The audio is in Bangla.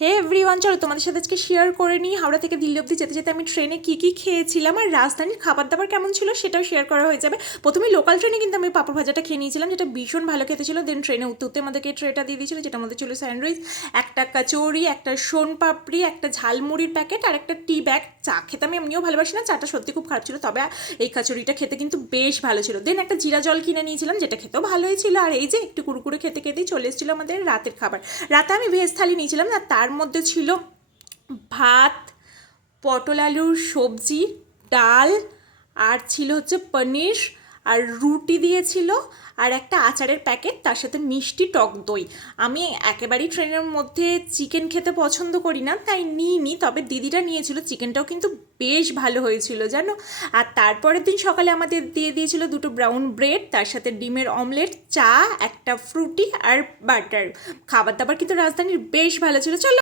হে এভরিওয়ান, চলো তোমাদের সাথে আজকে শেয়ার করে নিই হাওড়া থেকে দিল্লি অবধি যেতে যেতে আমি ট্রেনে কী কী খেয়েছিলাম আর রাজধানীর খাবার দাবার কেমন ছিল সেটাও শেয়ার করা হয়ে যাবে। প্রথমে লোকাল ট্রেনে কিন্তু আমি পাঁপড় ভাজাটা খেয়ে নিয়েছিলাম, যেটা ভীষণ ভালো খেতে ছিল। দেন ট্রেনে উঠতে উঠতে আমাদেরকে ট্রেটা দিয়ে দিয়েছিল, যেটা আমাদের ছিল স্যান্ডউইচ, একটা কচুরি, একটা সোন পাপড়ি, একটা ঝালমুড়ির প্যাকেট আর একটা টি ব্যাগ। চা খেতে আমি এমনিও ভালোবাসি না, চাটা সত্যি খুব খারাপ ছিল, তবে এই কচুরিটা খেতে কিন্তু বেশ ভালো ছিল। দেন একটা জিরা জল কিনে নিয়েছিলাম, যেটা খেতেও ভালোই ছিল। আর এই যে একটু কুড়কুড়ে খেতে খেতেই চলে এসেছিলো আমাদের রাতের খাবার। রাতে আমি ভেজ থালি নিয়েছিলাম, আর তার মধ্যে ছিল ভাত, পটল আলুর সবজি, ডাল, আর ছিল হচ্ছে পনির, আর রুটি দিয়েছিল, আর একটা আচারের প্যাকেট, তার সাথে মিষ্টি টক দই। আমি একেবারেই ট্রেনের মধ্যে চিকেন খেতে পছন্দ করি না, তাই নিইনি, তবে দিদিটা নিয়েছিল। চিকেনটাও কিন্তু বেশ ভালো হয়েছিল জানো। আর তারপরের দিন সকালে আমাদের দিয়ে দিয়েছিল দুটো ব্রাউন ব্রেড, তার সাথে ডিমের অমলেট, চা, একটা ফ্রুটি আর বাটার। খাবার দাবার কিন্তু রাজধানীর বেশ ভালো ছিল। চলো